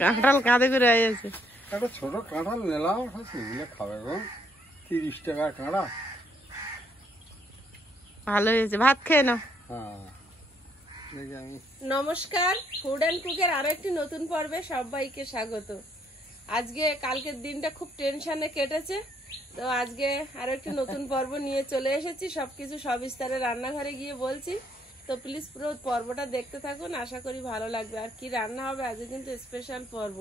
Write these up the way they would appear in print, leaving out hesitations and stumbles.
কাঁঠাল কাঁধে করে আছে, একটা ছোট কাঁঠাল নিলাম, সেগুলো খাবে গো, 30 টাকা কাঁড়া। ভালো হয়েছে, ভাত খেয়ে নাও। হ্যাঁ, নমস্কার, ফুড অ্যান্ড কুকের আরো একটি নতুন পর্বে সবাইকে স্বাগত। আজকে কালকের দিনটা খুব টেনশনে কেটেছে, তো আজকে আরো একটি নতুন পর্ব নিয়ে চলে এসেছি। সবকিছু সবিস্তারে রান্নাঘরে গিয়ে বলছি, তো প্লিজ পুরো পর্বটা দেখতে থাকুন, আশা করি ভালো লাগবে। আর কি রান্না হবে আজকে কিন্তু স্পেশাল পর্ব।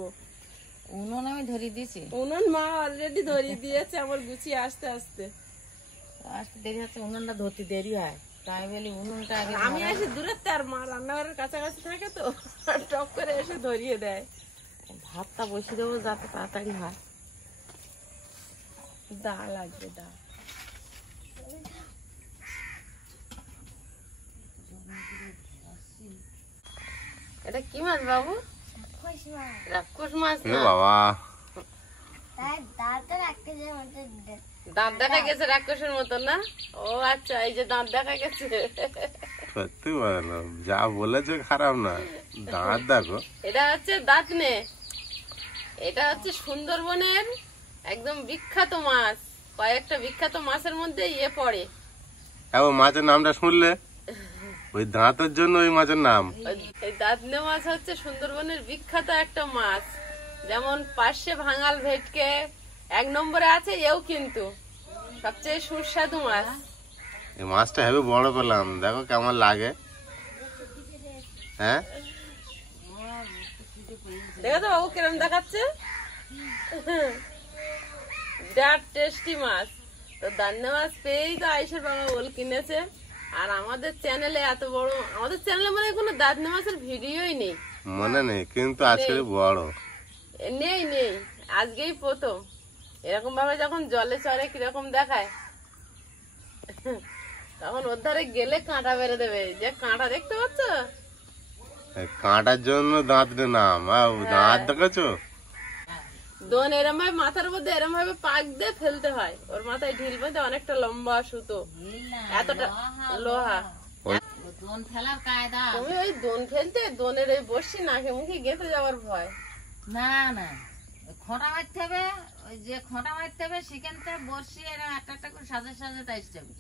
উনুন আমি ধরিয়ে দিয়েছি, উনুন মা অলরেডি ধরিয়ে দিয়েছে আমার গুছিয়ে আসতে আসতে। আসতে দেরি হচ্ছে, উনুনটা ধরতে দেরি হয়, তাই বলি উনুনটা আগে আমি এসে দূরের তার মা রান্নাঘরের কাছাকাছি থাকে তো টপ করে এসে ধরিয়ে দেয়। ভাতটা বসিয়ে দেবো যাতে তাড়াতাড়ি হয়। দা লাগবে দা। এটা কি মাছ বাবু? রাক্ষস মাছ না বাবা, দাঁত দেখা গেছে রাক্ষসের মতন না? ও আচ্ছা, এই যে দাঁত দেখা গেছে। সত্যি বলো, যা বলেছে খারাপ না, দাঁত দেখো। এটা হচ্ছে দাঁত নে, এটা হচ্ছে সুন্দরবনের একদম বিখ্যাত মাছ। কয়েকটা বিখ্যাত মাছের মধ্যে ইয়ে পড়ে। ওই মাছের নামটা শুনলে, ওই দাঁতের জন্য ওই মাছের নাম। এই দাঁতনে মাছ হচ্ছে সুন্দরবনের বিখ্যাত একটা মাছ। যেমন পার্শে ভাঙাল ভেটকে 1 নম্বরে আছে, এও কিন্তু সবচেয়ে সুস্বাদু মাছ। এই মাছটা হেবি বড় পেলাম, দেখো কেমন লাগে। হ্যাঁ, দেখো তো বাবু কিরম দেখাচ্ছে, বিরাট টেস্টি মাছ। তো দান্নে মাছ পেয়েই তো আইসার বাবা ওল কিনেছে। আর আমাদের চ্যানেলে এত বড়, আমাদের চ্যানেলে মানে কোনো দাঁতনে মাছের ভিডিওই নেই, মনে নেই, কিন্তু আজকে বড় নেই নেই, আজকেই প্রথম। এরকম ভাবে যখন জলে চড়ে কিরকম দেখায়, তখন ওর ধারে গেলে কাঁটা বেড়ে দেবে। যে কাঁটা দেখতে পাচ্ছ, কাঁটার জন্য দাঁতের নাম। দাঁত দেখেছো? দোন এরম ভাবে মাথার মধ্যে এরম ভাবে পাক দিয়ে ফেলতে হয়, ওর মাথায় ঢিল বেঁধে অনেকটা লম্বা সুতো, এতটা লোহা। দোন ফেলার কায়দা। তুমি ওই দোন ফেলতে দোনের ওই বসছি নাকে মুখে গেঁথে যাওয়ার ভয়। না না, খোঁটা মারতে হবে, ওই যে খোঁটা মারতে হবে সেখান থেকে বসি এরকম একটা একটা করে সাজে সাজে টাইসতে হবে।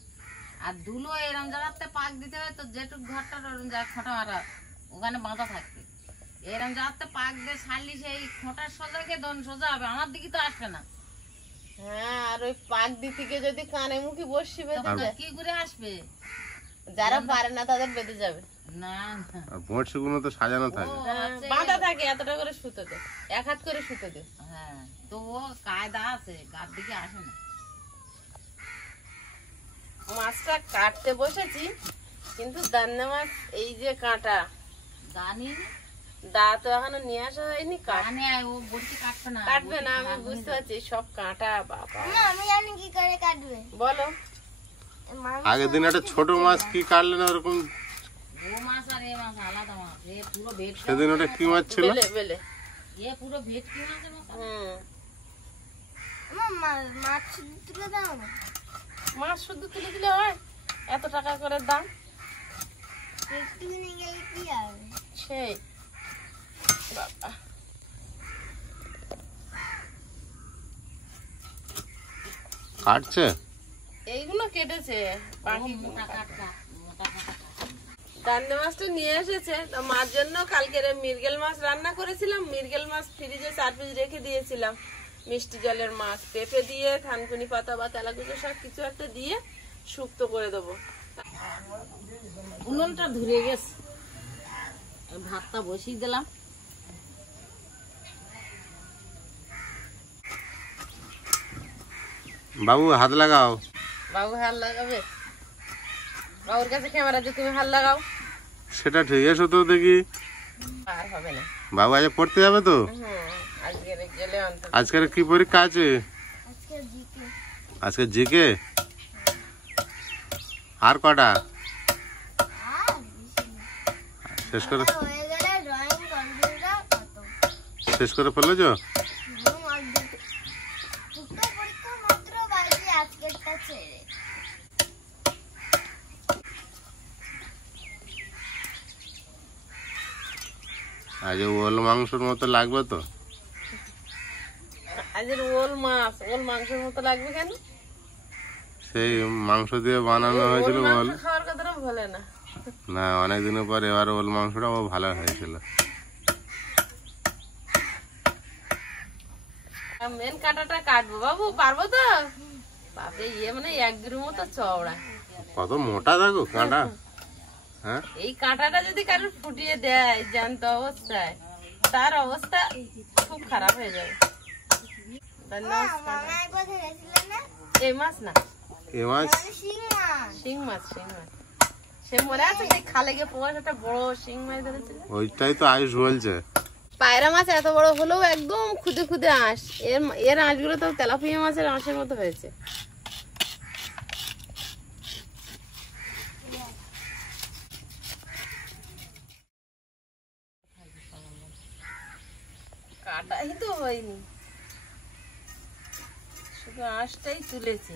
আর দুলো এরম জায়গাতে পাক দিতে হবে, তো যেটুক ঘরটা ওরম জায়গা খোঁটা মারা ওখানে বাঁধা থাকবে। এরম জায়গাতে পাক দিয়ে ছাড়লি সেই খোঁটার সোজা গিয়ে দোন সোজা হবে, আমার দিকে তো আসবে না। হ্যাঁ, আর ওই পাক দিতে গিয়ে যদি কানে মুখে বসি বেঁধে যায়, কি করে আসবে? যারা পারে না তাদের বেঁধে যাবে। না বড়শি গুলো তো সাজানো থাকে, বাঁধা থাকে এতটা করে সুতোতে, 1 হাত করে সুতোতে। হ্যাঁ, তো ও কায়দা আছে, গার দিকে আসে না। মাছটা কাটতে বসেছি, কিন্তু দান্নে মাছ এই যে কাঁটা, জানি দা তো এখনো নিয়ে আসা হয়নি। কানে ও বড়শি কাটবে না, কাটবে না, আমি বুঝতে পারছি, সব কাঁটা। বাবা, আমি জানি কি করে কাটবে। বলো। আগের দিন একটা ছোট মাছ কি কাটলে না ওরকম, ও মাছ আর এ মাছ আলাদা মাছ। এ পুরো ভেটকি, সেদিন ওটা কি মাছ ছিল? বেলে বেলে। এ পুরো ভেটকি মাছের মতো। আমার মাছ শুধু তুলে দাও না, মাছ শুধু তুলে দিলে হয়? এত টাকা করে দাম। একটু নিয়ে গেলে কি হবে? সেই বাবা, কাটছে এইগুলো কেটেছে। বাকি মোটা কাটা, মোটা কাটা। দান্নে মাছটা নিয়ে এসেছে, তো মার জন্য কালকের মৃগেল মাছ রান্না করেছিলাম। মৃগেল মাছ ফ্রিজে 4 পিস রেখে দিয়েছিলাম। মিষ্টি জলের মাছ, পেঁপে দিয়ে, থানকুনি পাতা বা তেলাকুচো শাক কিছু একটা দিয়ে শুক্তো করে দেবো। উনুনটা ধরে গেছে, ভাতটা বসিয়ে দিলাম। বাবু হাত লাগাও। বাবু হাত লাগাবে? বাবুর কাছে ক্যামেরা দিয়ে তুমি হাত লাগাও। সেটা ঠিক আছে, তো দেখি। আর হবে না। বাবু আজ পড়তে যাবে তো? আজকে গেলে অন্তত। আজকের কি পরীক্ষা আছে? আজকে জিকে। আজকে জিকে? আর কটা শেষ করে, হয়ে গেলে ড্রয়িং কম্পিউটার খতম। শেষ করে ফেলেছো? দুটো পরীক্ষা মাত্র বাকি, আজকেরটা ছেড়ে। আজ ওল মাংসের মতো লাগবে তো? আজের ওল মাংসের মতো লাগবে কেন? সেই মাংস দিয়ে বানানো হয়েছিল ওল। মাংস খাওয়ার কথাটা বলে না। না, অনেকদিনের পর এবার ওল মাংসটা ভালো হয়েছিল। মেন কাঁটাটা কাটবো বাবু, পারবো তো? বাপরে মানে 1 গিরু মতো চওড়া। কত মোটা দেখো কাঁটা। হ্যাঁ, এই কাঁটাটা যদি কারোর ফুটিয়ে দেয় জ্যান্ত অবস্থায়, তার অবস্থা খুব খারাপ হয়ে যাবে। মামা একবার ধরেছিল না এই মাছ না, এ মাছ শিং মাছ। সে মনে আছে সেই খালে গিয়ে পোয়াশ একটা বড় শিং মাছ ধরেছিল? ওইটাই তো আয়ুষ বলছে। পায়রা মাছ এত বড় হলেও একদম খুদে খুদে আঁশ। এর আঁশগুলো তো তেলাপিয়া মাছের আঁশের মতো হয়েছে। কাটাই তো হয়নি, শুধু আঁশটাই তুলেছি।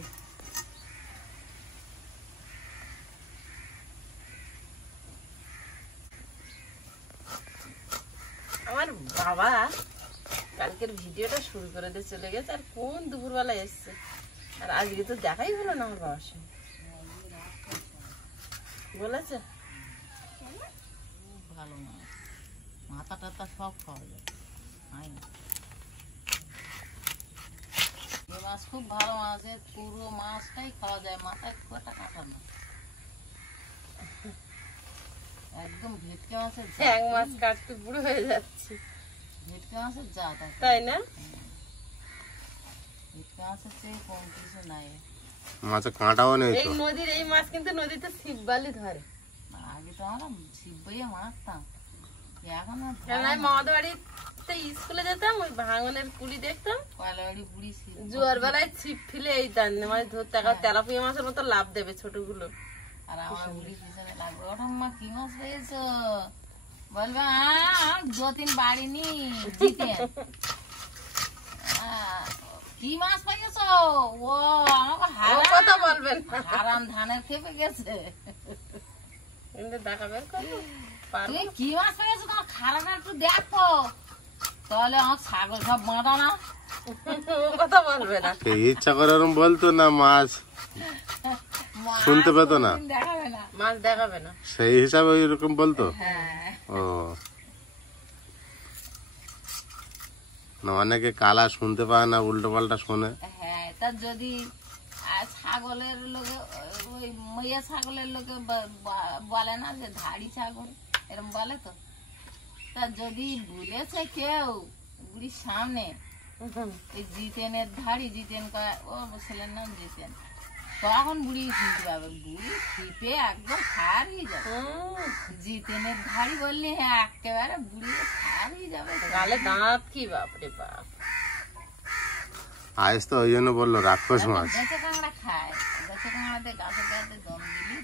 আমার বাবা কালকের ভিডিওটা শুরু করে দিয়ে চলে গেছে, আর কোন দুপুরবেলা এসছে, আর আজকে তো দেখাই হলো না আমার বাবার সঙ্গে। বলেছে ভালো মাছ, মাথা টাথা সব খাওয়া যায়, খাই না। এই মাছ খুব ভালো মাছ, এর পুরো মাছটাই খাওয়া যায়, মাথায় খুব একটা কাটা না। একদম ভেটকি মাছের জাত। এক মাছ কাটতে বুড়ো হয়ে যাচ্ছে, ভেটকি মাছের জাত আছে। তাই না? ভেটকি মাছের চেয়ে কম কিছু নাই। মাছের কাঁটাও নেই এই তো। নদীর এই মাছ কিন্তু নদীতে ছিপ বালি ধরে। আগে তো আমরা ছিপ বইয়ে মারতাম, এখন আর কারণ আমি মামাদের বাড়িতে স্কুলে যেতাম, ওই ভাঙনের কুড়ি দেখতাম, পয়লা বাড়ি বুড়ি ছিপ। জোয়ার বেলায় ছিপ ফেলে এই দান মাছ ধরতে, এখন তেলাপিয়া মাছের মতো লাভ দেবে ছোটগুলো। আর আমার বুড়ি পিছনে লাগবে, ওটা মা কি মাছ পেয়েছো? বলবে যতীন বাড়িনি জিতেন। কি মাছ পাইয়েছো? ও আমাকে কথা বলবেন না। হারাম ধানের খেপে গেছে। কিন্তু দেখা বের করবো, পারবো। তুমি কি মাছ পাইয়েছো? তোমার খারাপটা একটু দেখো, তাহলে আমার ছাগল সব বাঁধা না। ও কথা বলবে না। কে ইচ্ছা করে ওরম বলতো না? মাছ শুনতে পেতো না, দেখাবে না। মাছ দেখাবে না। সেই হিসাবে ওইরকম বলতো। হ্যাঁ, ও না, অনেকে কালা শুনতে পায় না, উল্টো পাল্টা শোনে। হ্যাঁ, তা যদি ছাগলের লোকে, ওই মেয়ে ছাগলের লোকে বলে না যে ধাড়ি ছাগল, এরকম বলে তো। তা যদি বলেছে কেউ বুড়ির সামনে এই জিতেনের ধাড়ি, জিতেন ও ছেলের নাম জিতেন, তখন বুড়ি শুনতে পাবে, বুড়ি ছিপে একদম হারিয়ে যাবে। জিতেনের ধাড়ি বললি হ্যাঁ একেবারে বুড়ি হারিয়ে যাবে। গালে দাঁত কি, বাপরে বাপ। আজ তো ওই জন্য বললো রাক্ষস মাছ। বেঁচে কাঁকড়া খায়, বেঁচে কাঁকড়াতে গাছে গাছে দম দিলি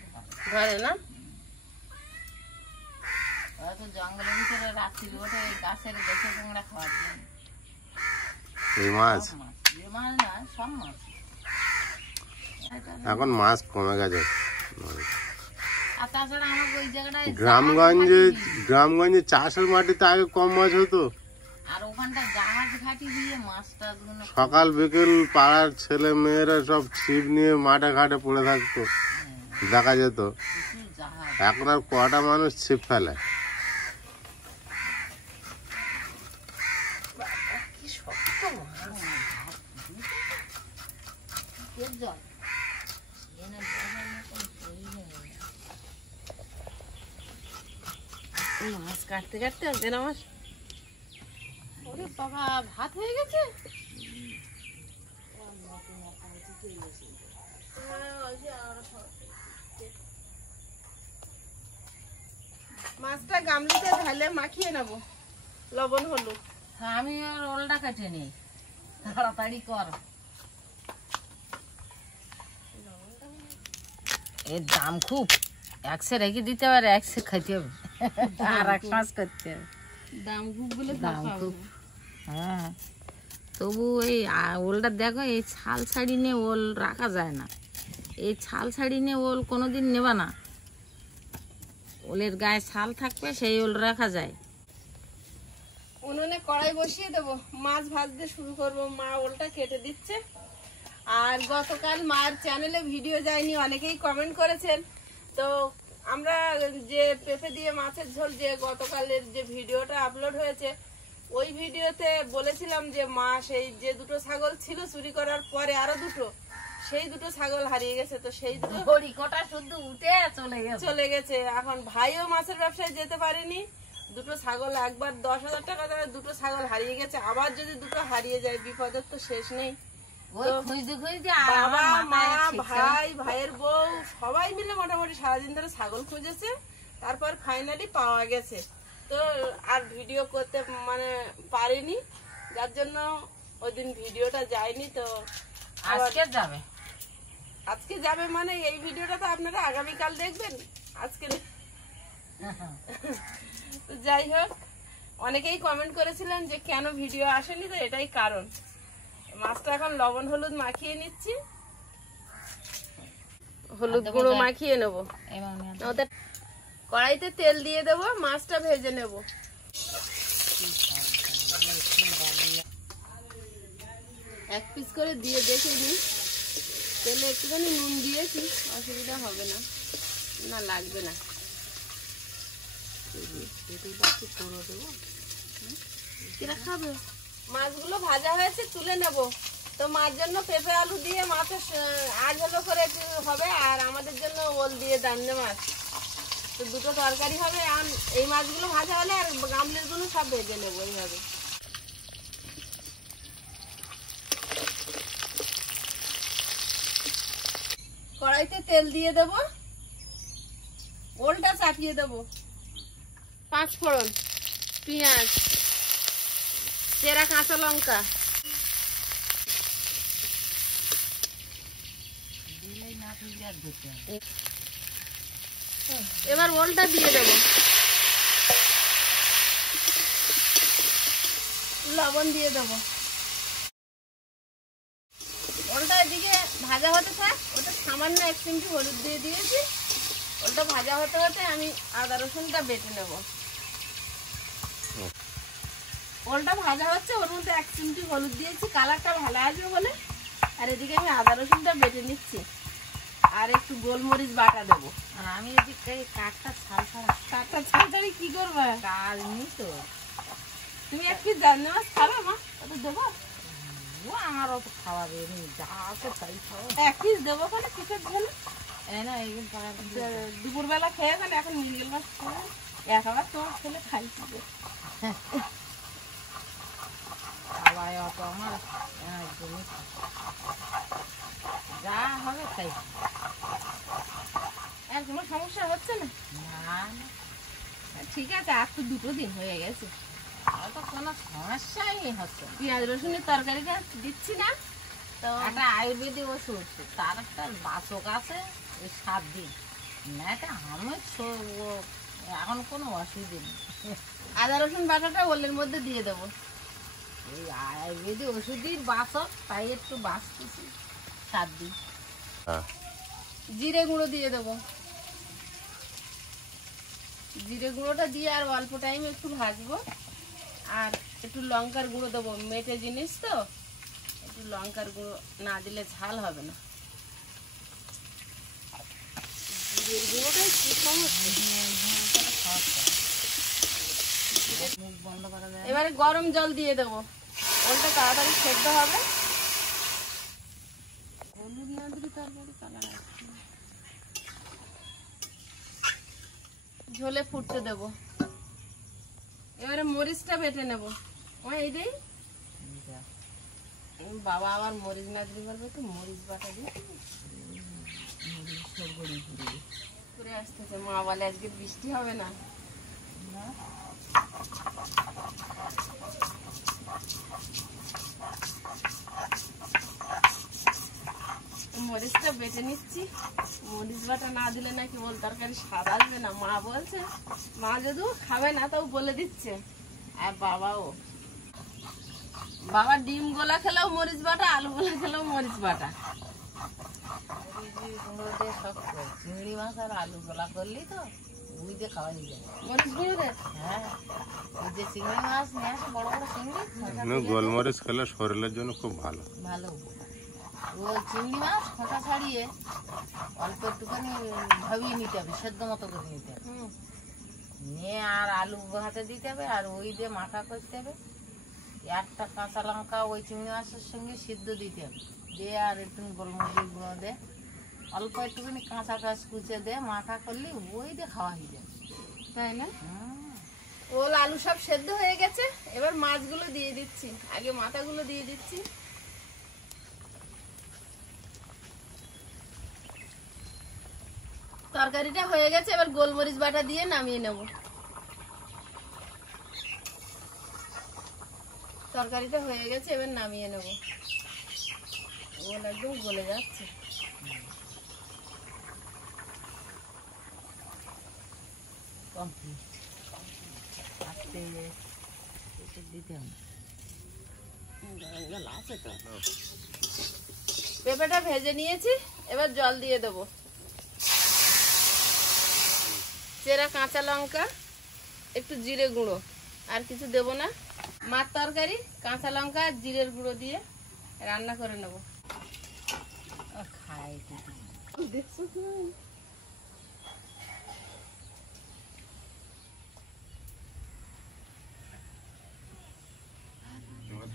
ধরে না? ওরা তো জঙ্গলের ভিতরে রাত্রি ওঠে গাছের বেঁচে কাঁকড়া খাওয়ার জন্য। এই মাছ সব মাছ, এ মাছ না, সব মাছ। এখন মাছ কমে গেছে। আর তাছাড়া আমাকে ওই জায়গাটায় গ্রামগঞ্জে চাষের মাটিতে আগে কম মাছ হতো। আর ওখানটা জাহাজ ঘাটি দিয়ে মাছ টাছগুলো সকাল বিকেল পাড়ার ছেলে মেয়েরা সব ছিপ নিয়ে মাঠে ঘাটে পড়ে থাকতো, দেখা যেত। প্রচুর জাহাজ। এখন আর কটা মানুষ ছিপ ফেলে? কি শক্ত মাছ। এর জল এনে বসার মতন প্রয়োজন নেই। মাছ কাটতে কাটতে অর্ধেক আমার, ওরে বাবা, ভাত হয়ে গেছে। মাছটা গামলিতে ঢালে মাখিয়ে নেবো, লবণ হলুদ। আমি আর রোলটা কেটে নিই, তাড়াতাড়ি কর। এর দাম খুব, একশো রেখে দিতে পারে, একশো খাইতে হবে, আর এক মাস করতে হবে। দাম খুব বলে দাম খুব। হ্যাঁ, তবু এই ওলটা দেখো, এই ছাল ছাড়ি নিয়ে ওল রাখা যায় না। এই ছাল ছাড়ি নিয়ে ওল কোনোদিন নেবা না। ওলের গায়ে ছাল থাকবে, সেই ওল রাখা যায়। উনুনে কড়াই বসিয়ে দেবো, মাছ ভাজতে শুরু করব। মা ওলটা কেটে দিচ্ছে। আর গতকাল মার চ্যানেলে ভিডিও যায়নি, অনেকেই কমেন্ট করেছেন। তো আমরা যে পেঁপে দিয়ে মাছের ঝোল যে গতকালের যে ভিডিওটা আপলোড হয়েছে, ওই ভিডিওতে বলেছিলাম যে মা সেই যে দুটো ছাগল ছিল চুরি করার পরে আরো দুটো, সেই দুটো ছাগল হারিয়ে গেছে। তো সেই দুটো ঘড়ি কটা শুধু উঠে চলে গেছে। এখন ভাইও মাছের ব্যবসায় যেতে পারেনি। দুটো ছাগল একবার 10,000 টাকা ধরে দুটো ছাগল হারিয়ে গেছে, আবার যদি দুটো হারিয়ে যায় বিপদের তো শেষ নেই। ওই খুঁজতে খুঁজতে বাবা মা ভাই ভাইয়ের বউ সবাই মিলে মোটামুটি সারাদিন ধরে ছাগল খুঁজেছে, তারপর ফাইনালি পাওয়া গেছে। তো আর ভিডিও করতে মানে পারিনি, যার জন্য ওই দিন ভিডিওটা যায়নি। তো আজকে যাবে মানে এই ভিডিওটা তো আপনারা আগামীকাল দেখবেন, আজকে তো যাই হোক, অনেকেই কমেন্ট করেছিলেন যে কেন ভিডিও আসেনি, তো এটাই কারণ। মাছটা এখন লবণ হলুদ মাখিয়ে নিচ্ছি, হলুদ গুঁড়ো মাখিয়ে নেবো। ওদের কড়াইতে তেল দিয়ে দেবো, মাছটা ভেজে নেব। এক পিস করে দিয়ে দেখে নি, তেলে একটুখানি নুন দিয়েছি, অসুবিধা হবে না, না লাগবে না। খাবে মাছগুলো ভাজা হয়েছে, তুলে নেব। তো মার জন্য পেঁপে আলু দিয়ে মাছের আঝোলো করে হবে, আর আমাদের জন্য ওল দিয়ে দান্নে মাছ। তো দুটো তরকারি হবে। আর এই মাছগুলো ভাজা হলে আর গামলের গুলো সব ভেজে নেবো এইভাবে। কড়াইতে তেল দিয়ে দেব, ওলটা চাপিয়ে দেব, 5 ফোড়ন, পেঁয়াজ, চেরা কাঁচা লঙ্কা, এবার ওলটা দিয়ে দেব, লবণ দিয়ে দেব। ওলটা এদিকে ভাজা হতে থাক, ওটা সামান্য 1 চিমটি হলুদ দিয়ে দিয়েছি। ওলটা ভাজা হতে হতে আমি আদা রসুনটা বেটে নেব। ওলটা ভাজা হচ্ছে, ওর মধ্যে 1 চিমটি হলুদ দিয়েছি কালারটা ভালো আসবে বলে। আর এদিকে আমি আদা রসুনটা বেটে নিচ্ছি, আর একটু গোলমরিচ বাটা দেবো। আর আমি এদিকে কাঠটা ছাড়াছাড়ি কি করবা? কাজ নি তো। তুমি এক পিস জানি মাছ খাবে মা? ওটা দেবো? ও আমার অত খাওয়াবে নি, যা আছে তাই খাওয়া। 1 পিস দেবো ওখানে পিসের ঝোলে। না এইগুলো দুপুরবেলা খেয়ে গেলে এখন মিরগেল মাছ খাবে, একবার তোমার ছেলে খাইছি। খাওয়াই অত আমার একদমই যা হবে তাই। আর কোনো সমস্যা হচ্ছে না? না ঠিক আছে, আর তো 2 দিন হয়ে গেছে, আর তো কোনো সমস্যাই হচ্ছে না। পেঁয়াজ রসুনের তরকারিটা দিচ্ছি না তো। একটা আয়ুর্বেদিক ওষুধ, তার একটা বাচক আছে, ওই 7 দিন না, এটা আমি এখন কোনো অসুবিধে নেই। আদা রসুন বাটাটা ওলের মধ্যে দিয়ে দেবো। এই আয়ুর্বেদিক ওষুধের বাচক, তাই একটু বাঁচতেছি 7 দিন। জিরে গুঁড়ো দিয়ে দেবো, জিরে গুঁড়োটা দিয়ে আর অল্প টাইম একটু ভাজবো। আর একটু লঙ্কার গুঁড়ো দেবো, মেটে জিনিস তো, একটু লঙ্কার গুঁড়ো না দিলে ঝাল হবে না। জিরের গুঁড়োটাই কি সমস্যা। মুখ বন্ধ করা যায়। এবারে গরম জল দিয়ে দেবো, ওলটা তাড়াতাড়ি সেদ্ধ হবে। হলুদ না দিলে তারপরে কালার আসবে না। ঝোলে ফুটতে দেব। এবারে মরিচটা বেটে নেব। এই দেই বাবা, আবার মরিচ না দিতে পারবে তো, মরিচ বাটা দিয়ে ঘুরে আসতেছে। মা বলে আজকে বৃষ্টি হবে না। মরিচটা বেটে নিচ্ছি, মরিচ বাটা না দিলে নাকি বল তরকারি স্বাদ আসবে না। মা বলছে, মা যদিও খাবে না তাও বলে দিচ্ছে। আর বাবা ডিম গোলা খেলেও মরিচ বাটা, আলু গোলা খেলেও মরিচ বাটা। চিংড়ি মাছ আর আলু গোলা করলি তো বুঝতে খাওয়া যায়। মরিচ গুঁড়ো দে। হ্যাঁ, যে চিংড়ি মাছ নিয়ে আসে বড় বড় চিংড়ি খোসা কিন্তু গোলমরিচ খেলে শরীরের জন্য খুব ভালো। ভালো ওই চিংড়ি মাছ খোসা ছাড়িয়ে অল্প একটুখানি ভাবিয়ে নিতে হবে, সেদ্ধ মতো করে নিতে হবে, নিয়ে আর আলু ভাতে দিতে হবে, আর ওই দিয়ে মাখা করতে হবে। একটা কাঁচা লঙ্কা ওই চিংড়ি মাছের সঙ্গে সিদ্ধ দিতে হবে, দিয়ে আর একটু গোলমরিচের গুঁড়ো দে, অল্প একটুখানি কাঁচা কাঁচ কুচে দে, মাখা করলে ওই দিয়ে খাওয়া হয়ে যাবে। তাই না? ওল আলু সব সেদ্ধ হয়ে গেছে, এবার মাছগুলো দিয়ে দিচ্ছি, আগে মাথাগুলো দিয়ে দিচ্ছি। তরকারিটা হয়ে গেছে, এবার গোলমরিচ বাটা দিয়ে নামিয়ে নেব। তরকারিটা হয়ে গেছে, এবার নামিয়ে নেব। ওল একদম গলে যাচ্ছে। কমপ্লিট আস্তে একটু দিতে হবে। পেঁপেটা ভেজে নিয়েছি, এবার জল দিয়ে দেবো। চেরা কাঁচা লঙ্কা, একটু জিরে গুঁড়ো, আর কিছু দেবো না। মাছ তরকারি কাঁচা লঙ্কা আর জিরের গুঁড়ো দিয়ে রান্না করে নেব। খাই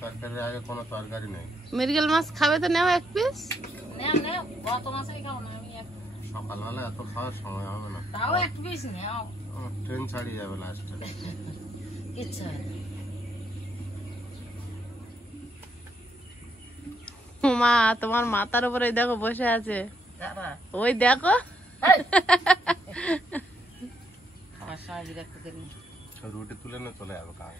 তরকারির আগে কোনো তরকারি নেই। মৃগেল মাছ খাবে তো নেও এক পিস। নেও নেও, গত মাসেই খাও না, আমি এক সকালবেলা এত খাওয়ার সময় হবে না, তাও এক পিস নেও, আমার ট্রেন ছাড়িয়ে যাবে লাস্টে। ইচ্ছা মা তোমার মাথার উপরে দেখো বসে আছে, দাদা ওই দেখো। খাবার সময় বিরক্ত করি রুটি তুলে না চলে যাবে খাওয়া।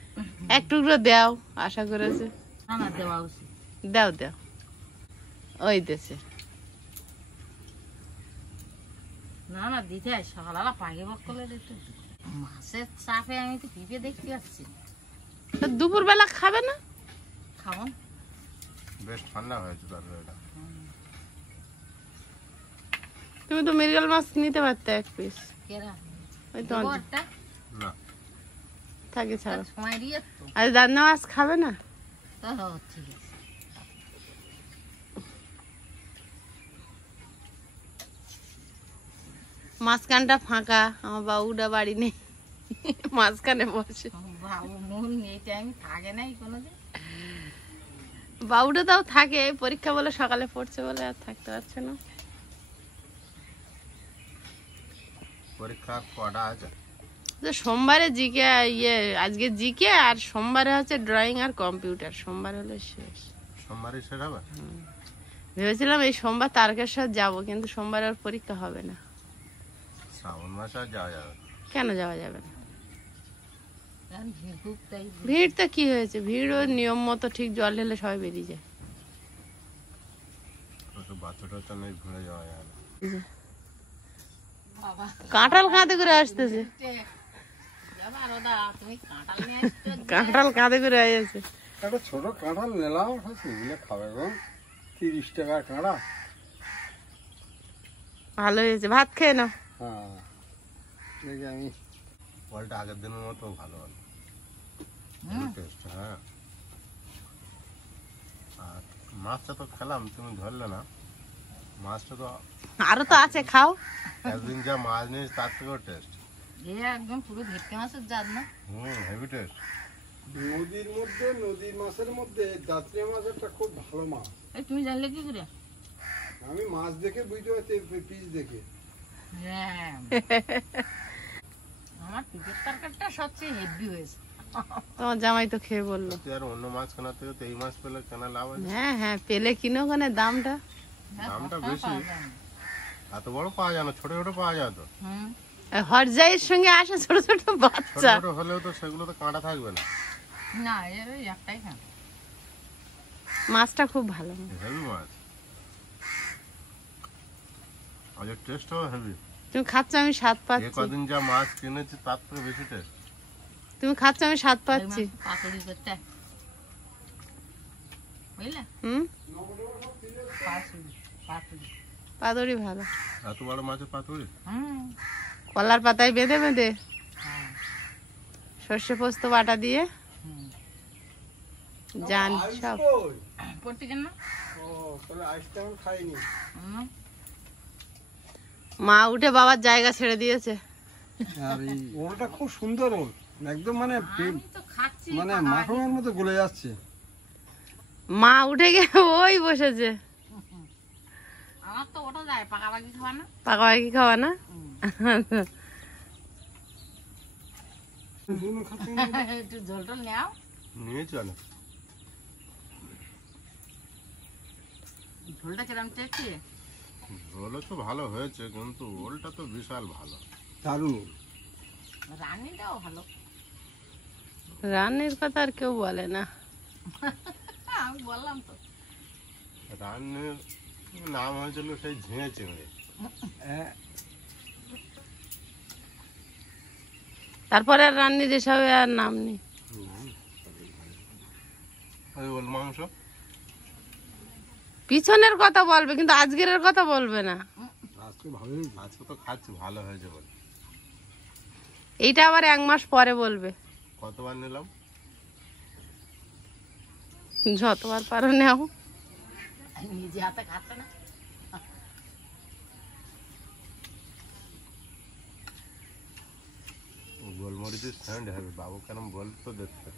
এক টুকরো দাও, আশা করেছে। না না, দেওয়া উচিত। দাও দাও, ওই দেশে। না না, দিতে হয়, সকালবেলা পাখি বক করলে দিতে। মাছের চাপে আমি তো পিঁপে দেখতে পাচ্ছি। তো দুপুর বেলা খাবে না? খাবো না। বেশ ঠান্ডা হয়েছে তরকারিটা। তুমি তো মৃগেল মাছ নিতে পারতে এক পিস। কেরা ওই তো দেবো একটা? না, থাকে ছাড়ো। সময় দিয়ে তো আর রান্না মাছ খাবে না? তো ঠিক আছে। মাঝখানটা ফাঁকা, আমার বাবুটা বাড়ি নেই, মাঝখানে বসে। বাবু মন এই টাইমে থাকে নাই কোনোদিন। বাবুটা তাও থাকে, পরীক্ষা বলে সকালে পড়ছে বলে আর থাকতে পারছে না। পরীক্ষা কটা আছে? তো সোমবারে জিকে, আজকে জিকে, আর সোমবারে হচ্ছে ড্রয়িং আর কম্পিউটার। সোমবার হলে শেষ। সোমবারই শেষ হবে? ভেবেছিলাম এই সোমবার তারকেশ্বর যাব, কিন্তু সোমবার আর পরীক্ষা হবে না। শ্রাবণ মাসে আর যাওয়া যাবে? কেন যাওয়া যাবে না? কারণ ভিড় খুব, তাই ভিড় তো কি হয়েছে, ভিড় ওর নিয়ম মতো ঠিক জল ঢেলে সবাই বেরিয়ে যায়। বাচ্চা টাচ্চা নেই, ঘুরে যাওয়া যাবে না। বাবা কাঁঠাল কাঁধে করে আসতেছে, যাবা রোদা, তুমি কাঁঠাল নিয়ে আসছো। কাঁঠাল কাঁধে করে আসছে। একটা ছোট কাঁঠাল নিলাম, সেগুলো খাবে গো, 30 টাকার কাঁড়া। ভালো হয়েছে, ভাত খেয়ে নাও। হ্যাঁ, দেখি আমি ফলটা আগের দিনের মতো ভালো হলো, টেস্ট। হ্যাঁ, আর মাছটা তো খেলাম, তুমি ধরলে না। মাছটা তো আরো তো আছে, খাও। একদিন যা মাছ নিয়েছি তার থেকেও টেস্ট। এ একদম পুরো ভেটকি মাছের জাত না? Heavy taste. নদীর মাছের মধ্যে জাতীয় মাছ একটা খুব ভালো মাছ। এই তুমি জানলে কি করে? আমি মাছ দেখে বুঝতে পারছি, পিস দেখে। হ্যাঁ, আমার পিঠের তরকারিটা সবচেয়ে হেভি হয়েছে। তোমার জামাই তো খেয়ে বললো। আর অন্য মাছ কেনার থেকে তো এই মাছ পেলে কেনা লাভ আছে। হ্যাঁ হ্যাঁ, পেলে কিনো, ওখানে দামটা। দামটা বেশি, এত বড় পাওয়া যায় না, ছোট ছোট পাওয়া যায় তো। হুম, হরজাইয়ের সঙ্গে আসে ছোট ছোট ছোট বাচ্চা। ছোট হলেও তো সেগুলো তো কাঁটা থাকবে না। না এর ওই একটাই খান। মাছটা খুব ভালো। হেভি মাছ, আর টেস্টও হেভি। তুমি খাচ্ছ, আমি স্বাদ এ পাচ্ছি। কদিন যা মাছ কিনেছি তার থেকে বেশি টেস্ট। তুমি খাচ্ছ, আমি স্বাদ পাচ্ছি। পাতুরি করতে বুঝলে? হুম, পাতুরি। পাতুরি ভালো। এত বড় মাছের পাতুরি। হুম, কলার পাতায় বেঁধে বেঁধে। হ্যাঁ, সর্ষে পোস্ত বাটা দিয়ে জান সব। পড়তে কেন ও তাহলে আইসটা এখন খাইনি। মা উঠে বাবার জায়গা ছেড়ে দিয়েছে। আর এই ওলটা খুব সুন্দর ওল, একদম মানে আমি তো খাচ্ছি মানে মাখনের মতো গলে যাচ্ছে। মা উঠে গিয়ে ওই বসেছে। আমার তো ওটা যায় পাকাপাকি খাওয়া না। পাকাপাকি খাওয়া না? একটু ঝোল টোল নেও। নিয়েছি অনেক। ঝোলটা কিরম টেস্টি? ঝোলও তো ভালো হয়েছে, কিন্তু ওলটা তো বিশাল ভালো। দারুণ ওল। রান্নিটাও ভালো। রান্নির কথা আর কেউ বলে না। আমি বললাম তো। রান্নির নাম হয়েছিল সেই ঝিঙে চিংড়ি। তারপরে আর রান্নির এসবে আর নাম নেই। ওই ওল মাংস পিছনের কথা বলবে, কিন্তু আজকের কথা বলবে না। আজকে ভালোই আজকে তো খাচ্ছি, ভালো হয়েছে বলে। এইটা আবার 1 মাস পরে বলবে। কতবার নিলাম? যতবার পারো নেও। নিজে হাতে খাচ্ছে না। গোলমরিচের স্ট্যান্ড হবে বাবু, কেন বলতো দেখতে।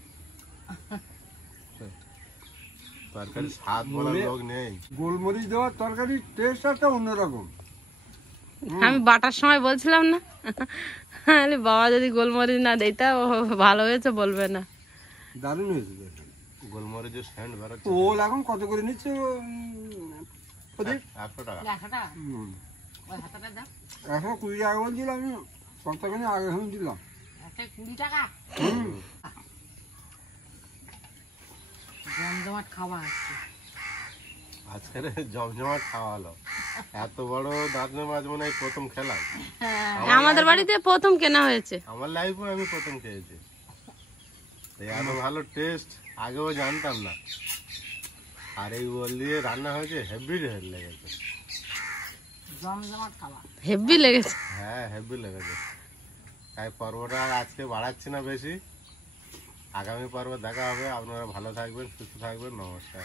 তরকারি স্বাদ বলার লোক নেই। গোলমরিচ দেওয়ার তরকারির টেস্ট একটা অন্যরকম। আমি বাটার সময় বলছিলাম না, আরে বাবা যদি গোলমরিচ না দেয় তা ভালো হয়েছে বলবে না। দারুণ হয়েছে দেখেন। গোলমরিচের স্ট্যান্ড বেরোচ্ছে ওল এখন কত করে নিচ্ছে প্রদীপ? 100 টাকা। 100 টাকা। ওই হাতাটা দাও। 120 টাকা বলছিলাম, আমি কতখানি আগে এখন দিলাম। একটা 20 টাকা। জমজমাট খাওয়া আসছে। আজকের জমজমাট খাওয়া হলো। এত বড় দাঁতনে মাছ মনে হয় প্রথম খেলাম। আমাদের বাড়িতে প্রথম কেনা হয়েছে। আমার লাইফে আমি প্রথম খেয়েছি। এই এত ভালো টেস্ট আগেও জানতাম না। আর এই ওল দিয়ে রান্না হয়েছে, হেভি লেগেছে। জমজমাট খাওয়া। হেভি লেগেছে। হ্যাঁ, হেভি লেগেছে। তাই পর্বটা আর আজকে বাড়াচ্ছি না বেশি। আগামী পর্ব দেখা হবে। আপনারা ভালো থাকবেন, সুস্থ থাকবেন। নমস্কার।